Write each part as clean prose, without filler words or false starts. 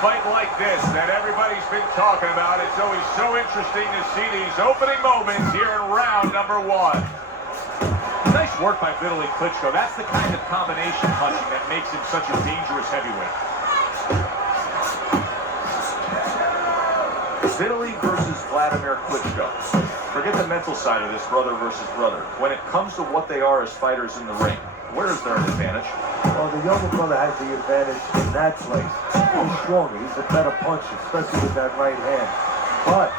Fight like this that everybody's been talking about. It's always so interesting to see these opening moments here in round number one. Nice work by Vitali Klitchco. That's the kind of combination punching that makes him such a dangerous heavyweight. Vitali versus Vladimir Klitchco. Forget the mental side of this brother versus brother. When it comes to what they are as fighters in the ring, where is there an advantage? Well, the younger brother has the advantage in that place. He's stronger. He's a better puncher, especially with that right hand. But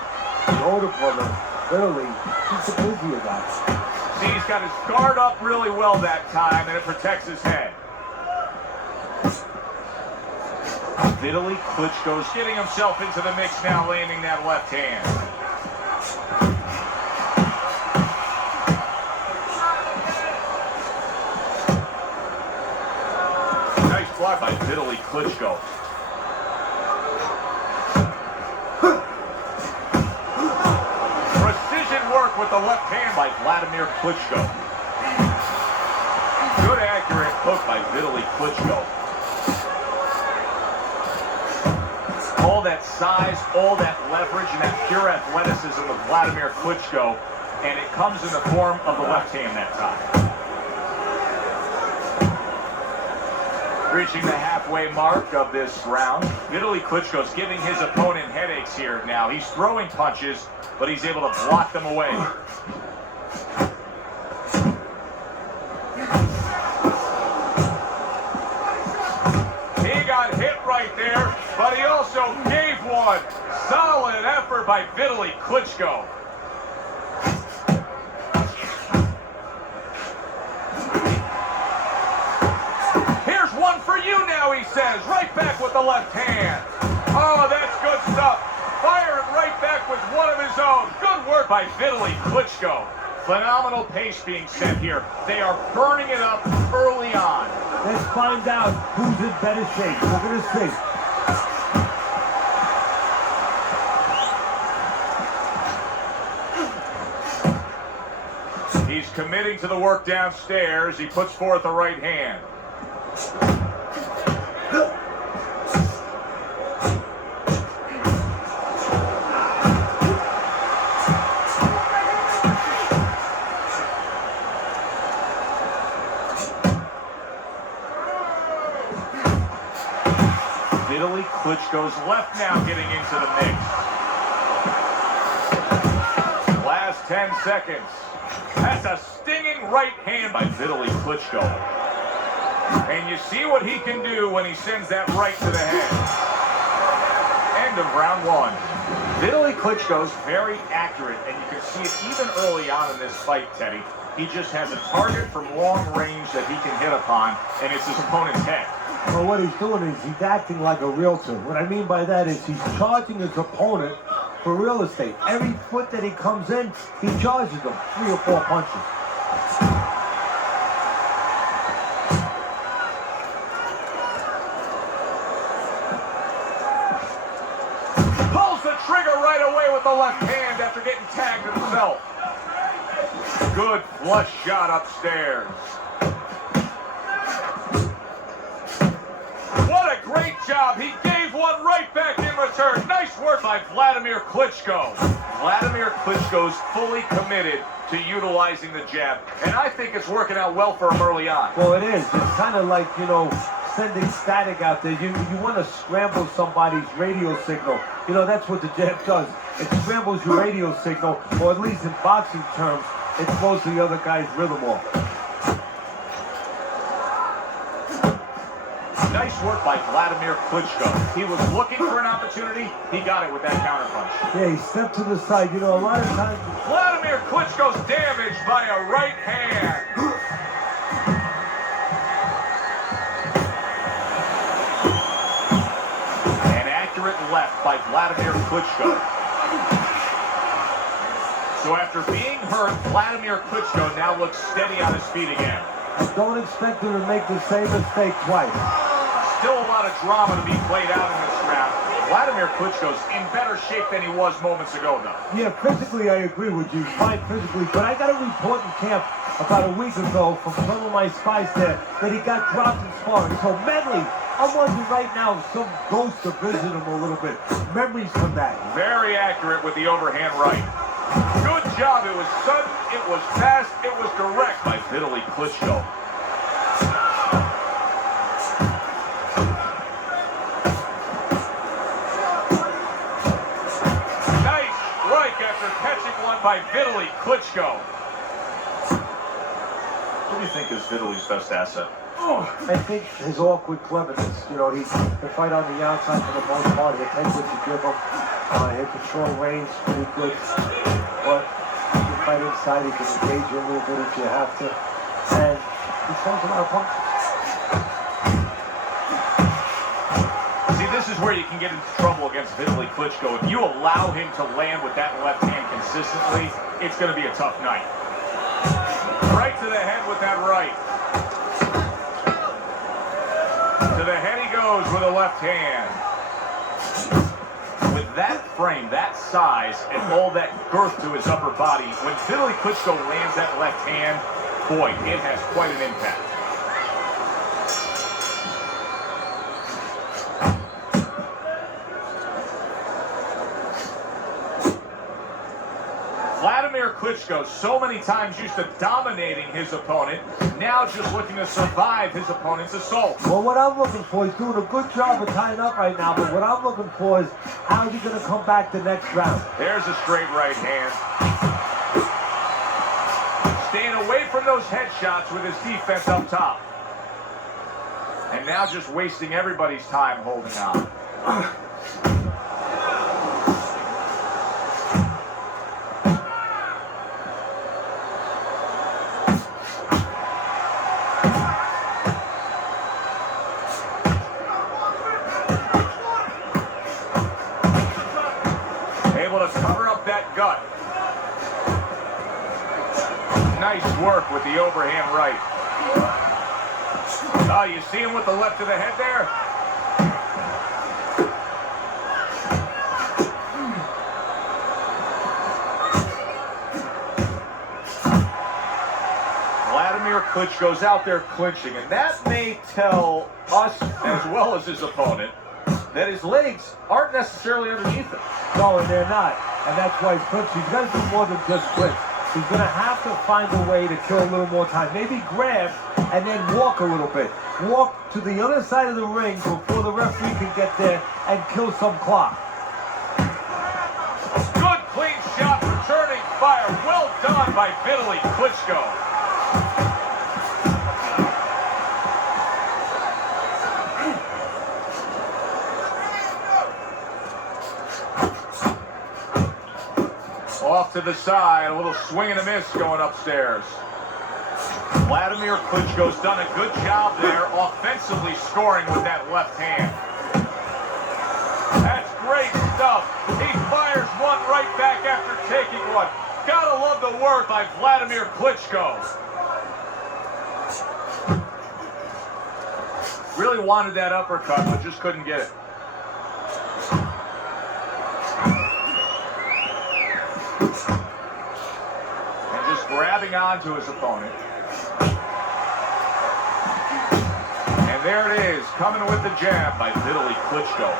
the older brother, Vitali, he's a busier guy. See, he's got his guard up really well that time, and it protects his head. Vitali Klitchco's getting himself into the mix now, landing that left hand. Blocked by Vitali Klitchco. Precision work with the left hand by Vladimir Klitchco. Good accurate hook by Vitali Klitchco. All that size, all that leverage, and that pure athleticism of Vladimir Klitchco, and it comes in the form of the left hand that time. Reaching the halfway mark of this round, Vitali Klitchco's giving his opponent headaches here now. He's throwing punches, but he's able to block them away. He got hit right there, but he also gave one. Solid effort by Vitali Klitchco. You now, he says, right back with the left hand. Oh, that's good stuff. Firing right back with one of his own. Good work by Vitali Klitchco. Phenomenal pace being set here. They are burning it up early on. Let's find out who's in better shape. We're going to see. He's committing to the work downstairs. He puts forth the right hand. Vitali Klitchco's left now getting into the mix. Last 10 seconds. That's a stinging right hand by Vitali Klitchco. And you see what he can do when he sends that right to the head. End of round one. Vitali Klitchco's very accurate, and you can see it even early on in this fight, Teddy. He just has a target from long range that he can hit upon, and it's his opponent's head. Well, what he's doing is he's acting like a realtor. What I mean by that is he's charging his opponent for real estate. Every foot that he comes in, he charges them 3 or 4 punches. Pulls the trigger right away with the left hand after getting tagged himself. Good flush shot upstairs. What a great job. He gave one right back in return. Nice work by Vladimir Klitchco. Vladimir Klitchco's fully committed to utilizing the jab, and I think it's working out well for him early on. Well, it is. It's kind of like, you know, sending static out there. You want to scramble somebody's radio signal. You know, that's what the jab does. It scrambles your radio signal, or at least in boxing terms, it throws the other guy's rhythm off. Nice work by Vladimir Klitchco. He was looking for an opportunity. He got it with that counterpunch. Yeah, he stepped to the side. You know, a lot of times... Vladimir Klitchco's damaged by a right hand. An accurate left by Vladimir Klitchco. So after being hurt, Vladimir Klitchco now looks steady on his feet again. Don't expect him to make the same mistake twice. Still a lot of drama to be played out in this round. Vladimir Klitchco's in better shape than he was moments ago, though. Yeah, physically, I agree with you. Fine physically, but I got a report in camp about a week ago from some of my spies there that he got dropped in sparring. So mentally, I'm wondering right now if some ghost to visit him a little bit. Memories from that. Very accurate with the overhand right. Good job. It was sudden, it was fast, it was direct by Vitali Klitchco. Nice strike after catching one by Vitali Klitchco. What do you think is Vitali's best asset? I think his awkward cleverness. You know, he can fight on the outside for the most part. He'll take what you give him. He control range pretty good. But he can fight inside. He can engage you a little bit if you have to. And he throws a lot of punches. See, this is where you can get into trouble against Vitali Klitchco. If you allow him to land with that left hand consistently, it's going to be a tough night. Right to the head with that right. To the head he goes with a left hand. With that frame, that size, and all that girth to his upper body, when Vitali Klitchco lands that left hand, boy, it has quite an impact. Vladimir Klitchco, so many times used to dominating his opponent, now just looking to survive his opponent's assault. Well, what I'm looking for, he's doing a good job of tying up right now, but what I'm looking for is how's he going to come back the next round? There's a straight right hand. Staying away from those headshots with his defense up top. And now just wasting everybody's time holding on. Gut. Nice work with the overhand right. Oh, you see him with the left to the head there? Vladimir Klitchco's out there clinching, and that may tell us as well as his opponent that his legs aren't necessarily underneath him. No, and they're not. And that's why he's clinching. He's got to do more than just clinch. He's going to have to find a way to kill a little more time. Maybe grab and then walk a little bit. Walk to the other side of the ring before the referee can get there and kill some clock. Good clean shot, returning fire. Well done by Vitali Klitchco. Off to the side, a little swing and a miss going upstairs. Vladimir Klitchco's done a good job there, offensively scoring with that left hand. That's great stuff. He fires one right back after taking one. Gotta love the work by Vladimir Klitchco. Really wanted that uppercut, but just couldn't get it. Grabbing onto his opponent. And there it is, coming with the jab by Vitali Klitchco.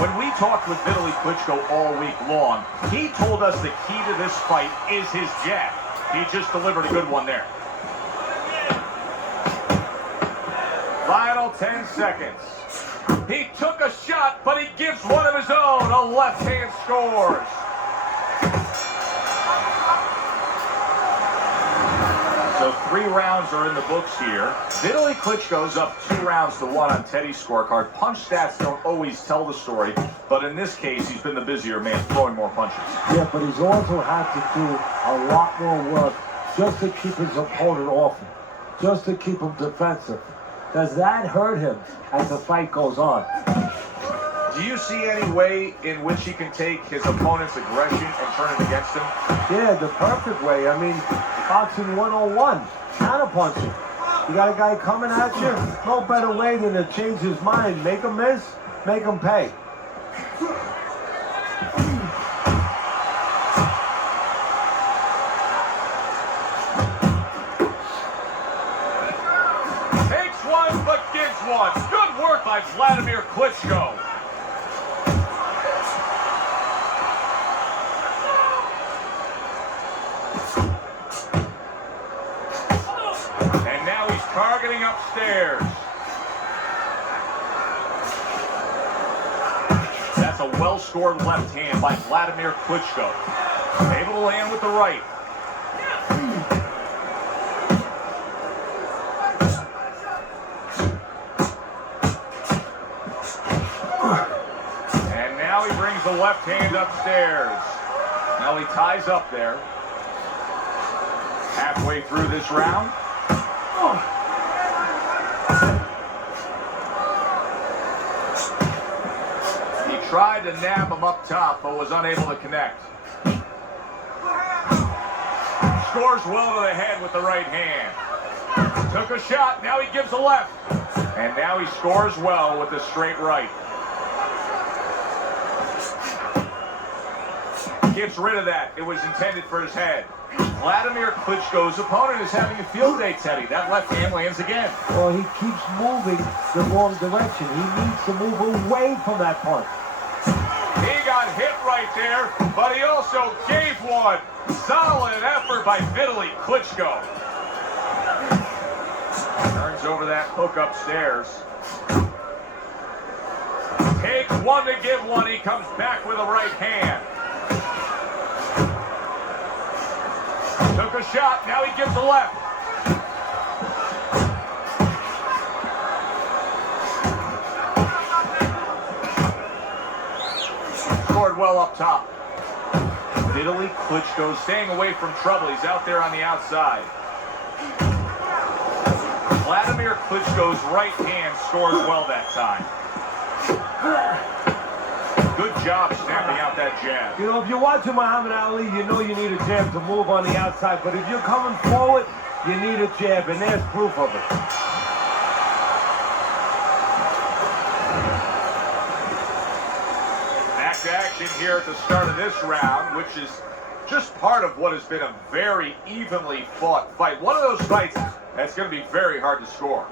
When we talked with Vitali Klitchco all week long, he told us the key to this fight is his jab. He just delivered a good one there. Final 10 seconds. He took a shot, but he gives one of his own. A left hand scores. So 3 rounds are in the books here. Vitali Klitchco's up 2-1 on Teddy's scorecard. Punch stats don't always tell the story, but in this case, he's been the busier man, throwing more punches. Yeah, but he's also had to do a lot more work just to keep his opponent off him, just to keep him defensive. Does that hurt him as the fight goes on? Do you see any way in which he can take his opponent's aggression and turn it against him? Yeah, the perfect way. I mean, boxing 101. counterpunching. You got a guy coming at you, no better way than to change his mind. Make him miss, make him pay. Takes one, but gives one. Good work by Vladimir Klitchco. Targeting upstairs. That's a well-scored left hand by Vladimir Klitchco. Able to land with the right. And now he brings the left hand upstairs. Now he ties up there. Halfway through this round. Tried to nab him up top, but was unable to connect. Scores well to the head with the right hand. Took a shot, now he gives a left. And now he scores well with the straight right. Gets rid of that. It was intended for his head. Vladimir Klitchco's opponent is having a field day, Teddy. That left hand lands again. Well, he keeps moving the wrong direction. He needs to move away from that punch. He got hit right there, but he also gave one. Solid effort by Vitali Klitchco. Turns over that hook upstairs. Takes one to give one. He comes back with a right hand. Took a shot. Now he gives a left. Scored well up top. Vitali Klitchco staying away from trouble. He's out there on the outside. Vladimir Klitchco's right hand scores well that time. Good job snapping out that jab. You know, if you're watching Muhammad Ali, you know you need a jab to move on the outside. But if you're coming forward, you need a jab, and there's proof of it. Back to action here at the start of this round, which is just part of what has been a very evenly fought fight. One of those fights that's going to be very hard to score.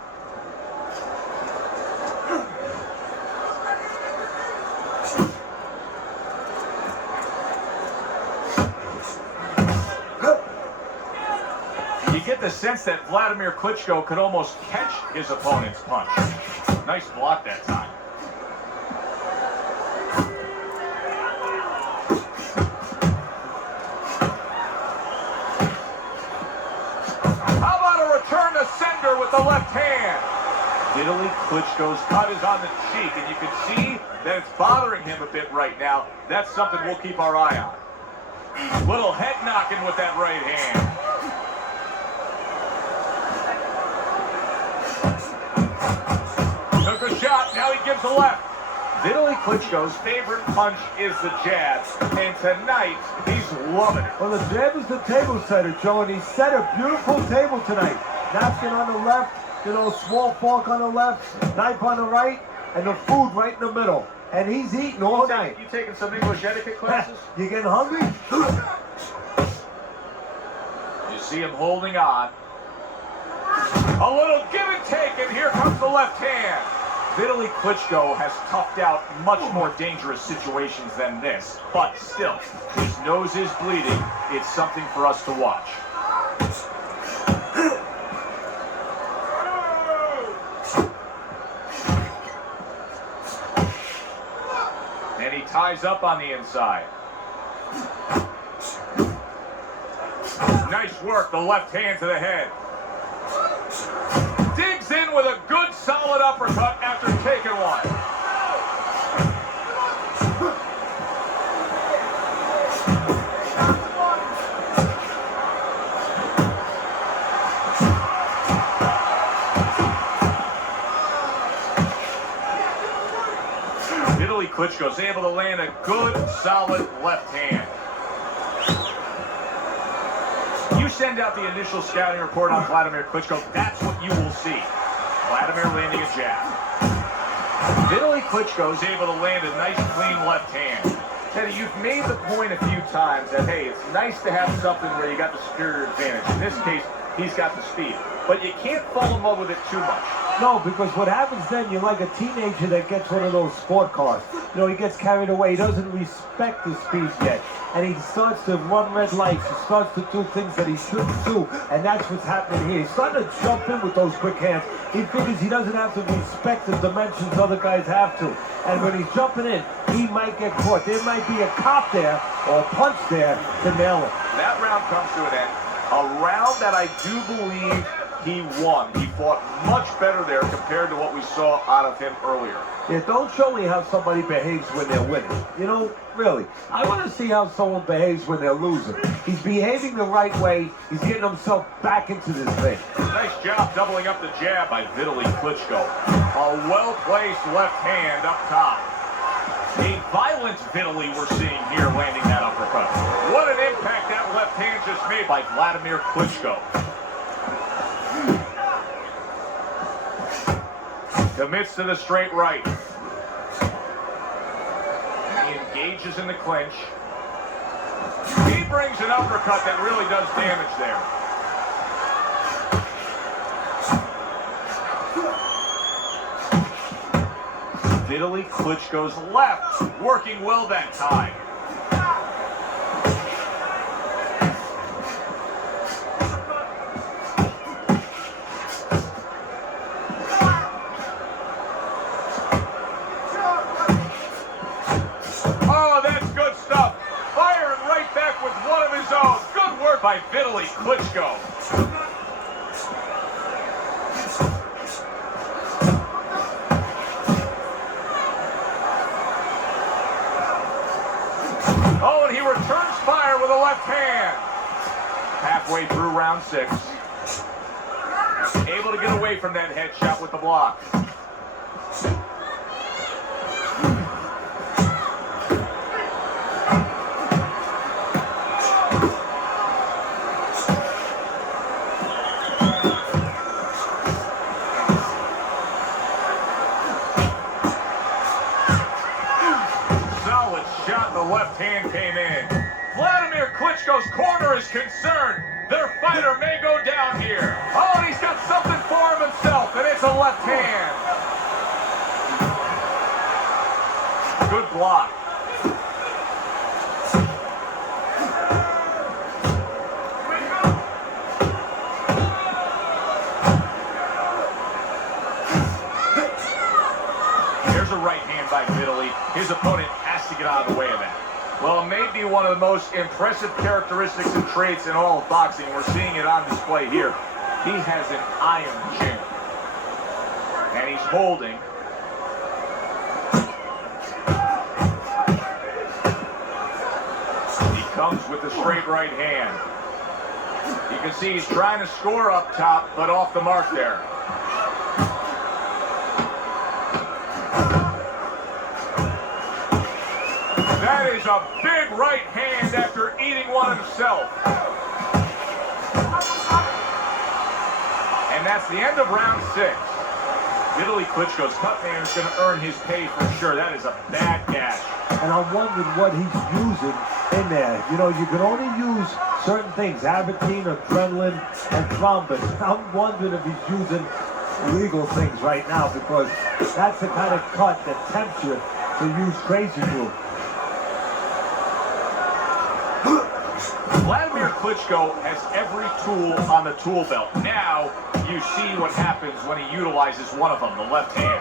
You get the sense that Vladimir Klitchco could almost catch his opponent's punch. Nice block that time. How about a return to sender with the left hand? Vitali Klitchco's cut is on the cheek, and you can see that it's bothering him a bit right now. That's something we'll keep our eye on. Little head knocking with that right hand. Took a shot, now he gives a left. Vitali Klitchco's favorite punch is the jab, and tonight he's loving it. Well, the jab is the table setter, Joe, and he set a beautiful table tonight. Napkin on the left, you know, small fork on the left, knife on the right, and the food right in the middle. And he's eating all night. You taking some English etiquette classes? You getting hungry? You see him holding on. A little give and take, and here comes the left hand. Vitali Klitchco has toughed out much more dangerous situations than this, but still, his nose is bleeding. It's something for us to watch. And he ties up on the inside. Nice work, the left hand to the head. Digs in with a good solid uppercut after taking one. Vitali Klitchco's able to land a good solid left hand. You send out the initial scouting report on Vladimir Klitchco, that's what you will see. Vladimir landing a jab. Vitali Klitchco is able to land a nice, clean left hand. Teddy, you've made the point a few times that, hey, it's nice to have something where you got the superior advantage. In this case, he's got the speed. But you can't fall in love with it too much. No, because what happens then, you're like a teenager that gets one of those sport cars. You know, he gets carried away. He doesn't respect the speed yet. And he starts to run red lights. He starts to do things that he shouldn't do. And that's what's happening here. He's starting to jump in with those quick hands. He figures he doesn't have to respect the dimensions other guys have to. And when he's jumping in, he might get caught. There might be a cop there or a punch there to nail him. That round comes to an end. A round that I do believe he won. He fought much better there compared to what we saw out of him earlier. Yeah, don't show me how somebody behaves when they're winning. You know, really. I want to see how someone behaves when they're losing. He's behaving the right way. He's getting himself back into this thing. Nice job doubling up the jab by Vitali Klitchco. A well-placed left hand up top. A violent Vitali we're seeing here landing that uppercut. What an impact that left hand just made by Vladimir Klitchco. Commits to the straight right. He engages in the clinch. He brings an uppercut that really does damage there. Vitali Klitchco's left working well that time. By Vitali Klitchco. Oh, and he returns fire with a left hand. Halfway through round 6. Able to get away from that headshot with the block. Left hand came in. Vladimir Klitchco's corner is concerned. Their fighter may go down here. Oh, and he's got something for him himself, and it's a left hand. Good block. Here's a right hand by Vitali. His opponent has to get out of the way of that. Well, it may be one of the most impressive characteristics and traits in all of boxing. We're seeing it on display here. He has an iron chin. And he's holding. He comes with the straight right hand. You can see he's trying to score up top, but off the mark there. That is a big right hand after eating one himself. And that's the end of round 6. Vitali Klitchco's cut man is going to earn his pay for sure. That is a bad gash. And I'm wondering what he's using in there. You know, you can only use certain things, Avitine, adrenaline, and thrombus. I'm wondering if he's using illegal things right now, because that's the kind of cut that tempts you to use crazy glue. Vladimir Klitchco has every tool on the tool belt. Now you see what happens when he utilizes one of them, the left hand.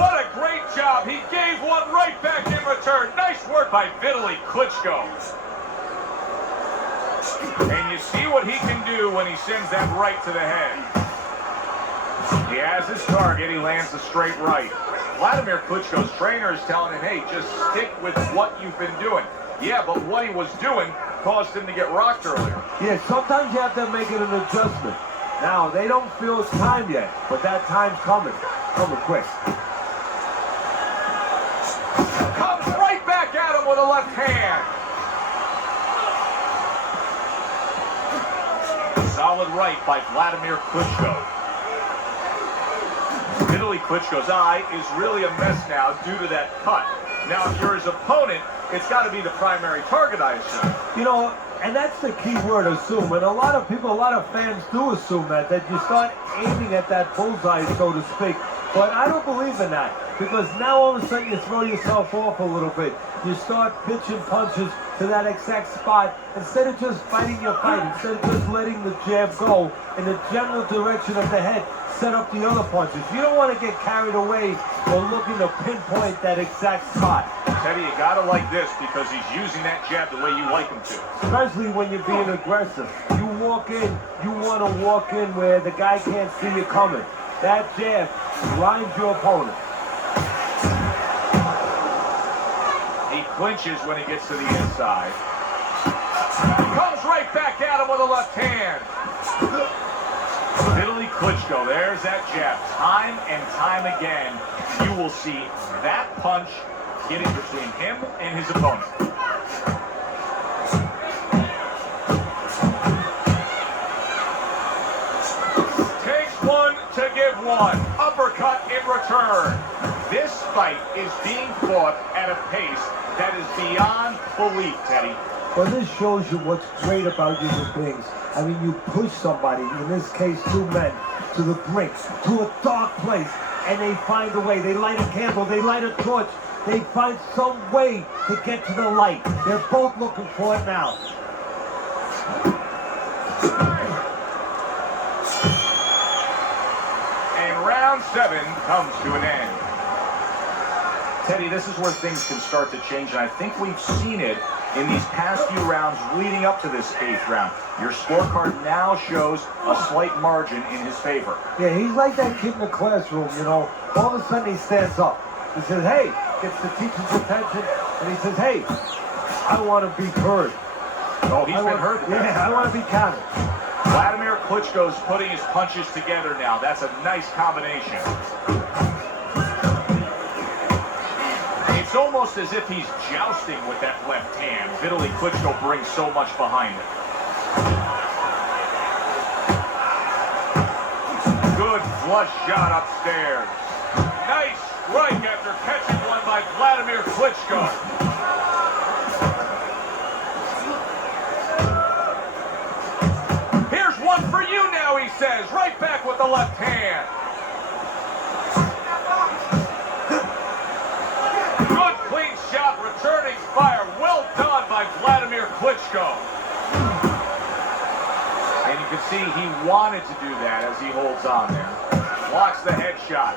What a great job. He gave one right back in return. Nice work by Vitali Klitchco. And you see what he can do when he sends that right to the head. He has his target. He lands the straight right. Vladimir Klitchco's trainer is telling him, hey, just stick with what you've been doing. Yeah, but what he was doing caused him to get rocked earlier. Yeah, sometimes you have to make it an adjustment. Now, they don't feel it's time yet, but that time's coming. Coming quick. Comes right back at him him with a left hand. Solid right by Vladimir Klitchco. Vitali Klitchco's eye is really a mess now due to that cut. Now, if you're his opponent, it's got to be the primary target, I assume. You know, and that's the key word, assume. And a lot of people, a lot of fans do assume that you start aiming at that bullseye, so to speak. But I don't believe in that, because now all of a sudden you throw yourself off a little bit. You start pitching punches to that exact spot instead of just fighting your fight, instead of just letting the jab go in the general direction of the head. Set up the other punches. You don't want to get carried away or looking to pinpoint that exact spot. Teddy, you gotta like this because he's using that jab the way you like him to. Especially when you're being aggressive. You walk in, you want to walk in where the guy can't see you coming. That jab blinds your opponent. He clinches when he gets to the inside. Comes right back at him with a left hand. Vitali Klitchco, there's that jab. Time and time again, you will see that punch getting between him and his opponent. Takes one to give one. Uppercut in return. This fight is being fought at a pace that is beyond belief, Teddy. Well, this shows you what's great about human beings. I mean, you push somebody, in this case, two men, to the brink, to a dark place, and they find a way. They light a candle, they light a torch, they find some way to get to the light. They're both looking for it now. And round 7 comes to an end. Teddy, this is where things can start to change, and I think we've seen it in these past few rounds leading up to this 8th round. Your scorecard now shows a slight margin in his favor. Yeah, he's like that kid in the classroom, you know. All of a sudden he stands up. He says, hey, gets the teacher's attention, and he says, hey, I want to be heard. Oh, he's been hurt. Yeah, I want to be counted. Vladimir Klitchco's putting his punches together now. That's a nice combination. It's almost as if he's jousting with that left hand. Vitali Klitchco brings so much behind it. Good flush shot upstairs. Nice strike after catching one by Vladimir Klitchco. Here's one for you now, he says. Right back with the left hand. Returning fire, well done by Vladimir Klitchco. And you can see he wanted to do that as he holds on there. Blocks the headshot.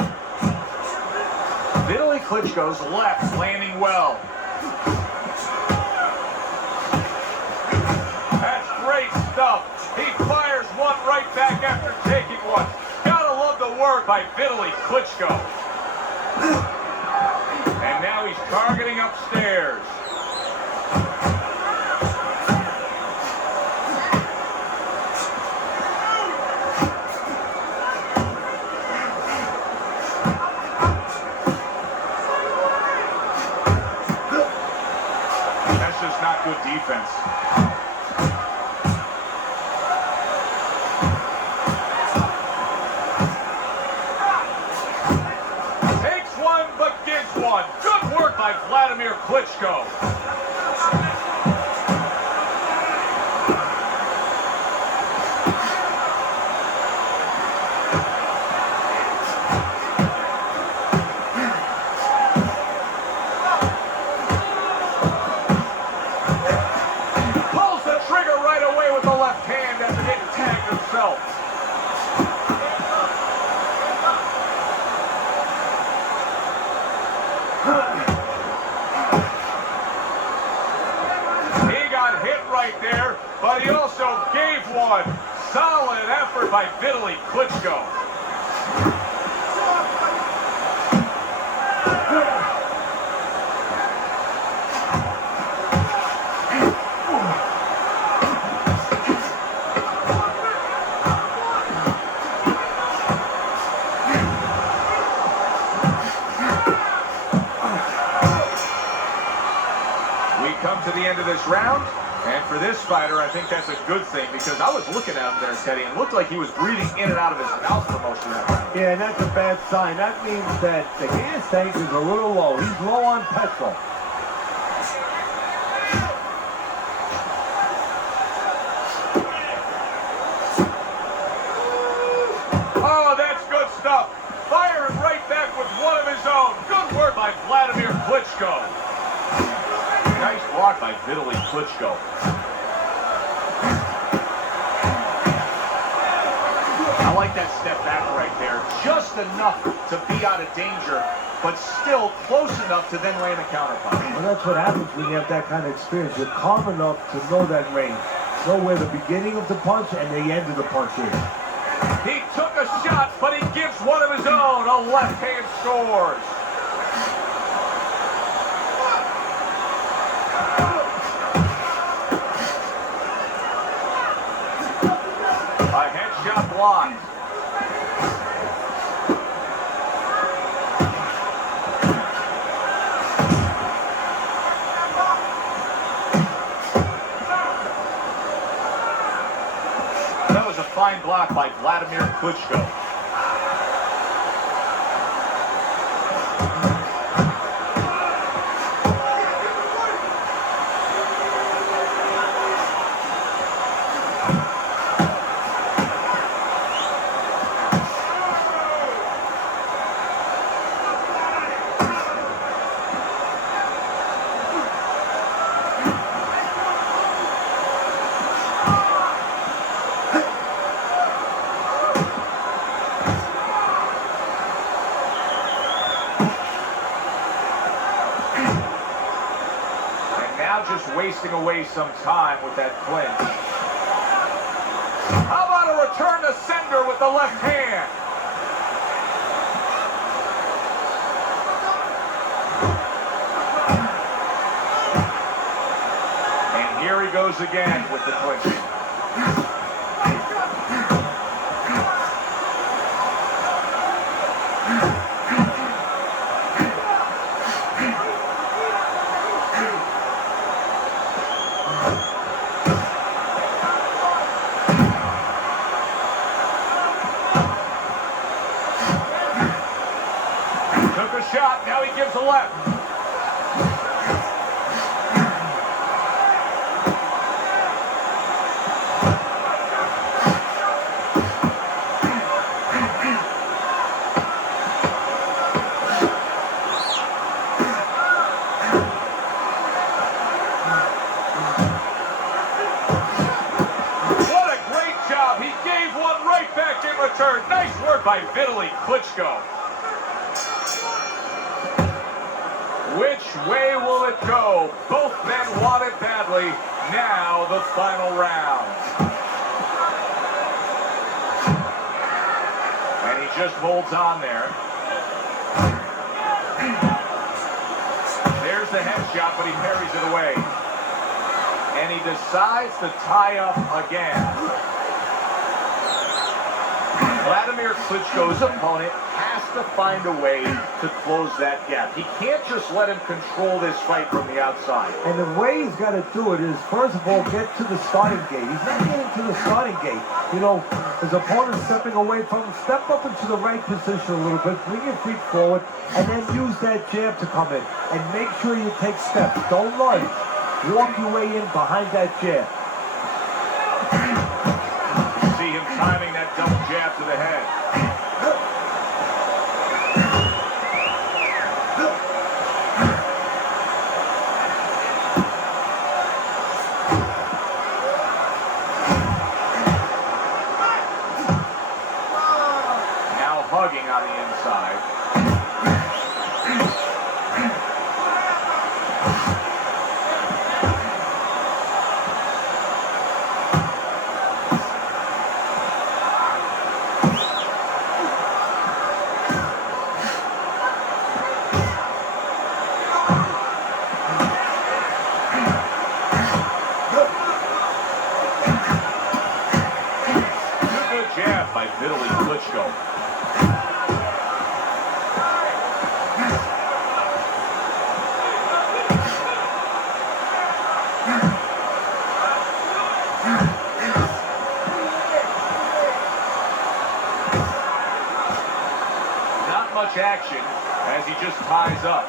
Vitali Klitchco's left landing well. That's great stuff. He fires one right back after taking one. Gotta love the work by Vitali Klitchco. And now he's targeting upstairs. That's just not good defense. Good work by Vladimir Klitchco. Pulls the trigger right away with the left hand after getting tagged himself. There, but he also gave one. Solid effort by Vitali Klitchco. this round. And for this fighter, I think that's a good thing because I was looking at him there, Teddy, and it looked like he was breathing in and out of his mouth for most of that round. Yeah, and that's a bad sign. That means that the gas tank is a little low. He's low on petrol. Oh, that's good stuff. Firing right back with one of his own. Good work by Vlad Klitchco. Nice block by Vitali Klitchco. I like that step back right there. Just enough to be out of danger, but still close enough to then land a counterpunch. Well, that's what happens when you have that kind of experience. You're calm enough to know that range. Know where the beginning of the punch and the end of the punch is. He took a shot, but he gives one of his own. A left hand scores. A headshot blocked. That was a fine block by Vlad Klitchco. Just wasting away some time with that clinch. How about a return to sender with the left hand? And here he goes again with the clinching. Took a shot, now he gives a left. What a great job. He gave one right back in return. Nice work by Vitali Klitchco. Which way will it go? Both men want it badly. Now the final round. And he just holds on there. There's the headshot, but he parries it away. And he decides to tie up again. Vlad Klitchco's opponent has to find a way to close that gap. He can't just let him control this fight from the outside. And the way he's got to do it is, first of all, get to the starting gate. He's not getting to the starting gate. You know, his opponent's stepping away from him. Step up into the right position a little bit, bring your feet forward, and then use that jab to come in. And make sure you take steps. Don't lunge. Walk your way in behind that jab. See him timing that double jab to the head. Now hugging on the inside. Jab by Vitali Klitchco. much action as he just ties up.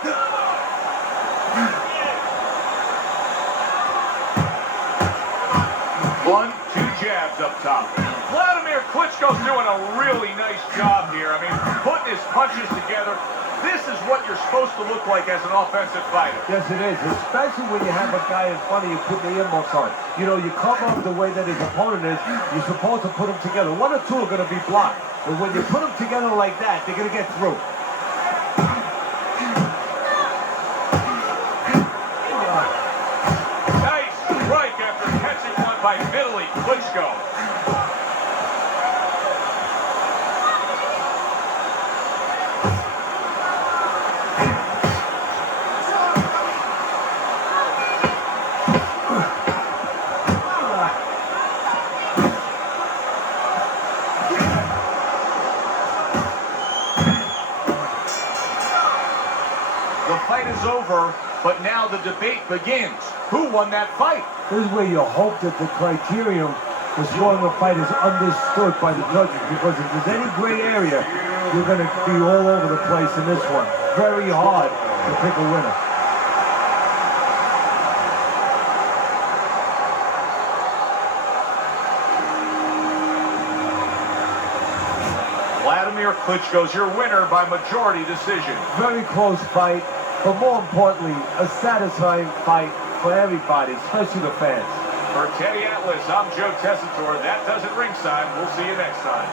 One, two jabs up top. Vladimir Klitchco's doing a really nice job here. I mean, putting his punches together. This is what you're supposed to look like as an offensive fighter. Yes, it is, especially when you have a guy in front of you putting the earmuffs on. You know, you cover up the way that his opponent is. You're supposed to put them together. One or two are going to be blocked. But when you put them together like that, they're going to get through. Nice strike after catching one by Vitali Klitchco. The fight is over, but now the debate begins. Who won that fight? This is where you hope that the criterion for scoring a fight is understood by the judges, because if there's any gray area, you're going to be all over the place in this one. Very hard to pick a winner. Vladimir Klitchco's your winner by majority decision. Very close fight, but more importantly, a satisfying fight for everybody, especially the fans. For Teddy Atlas, I'm Joe Tessitore. That does it ringside. We'll see you next time.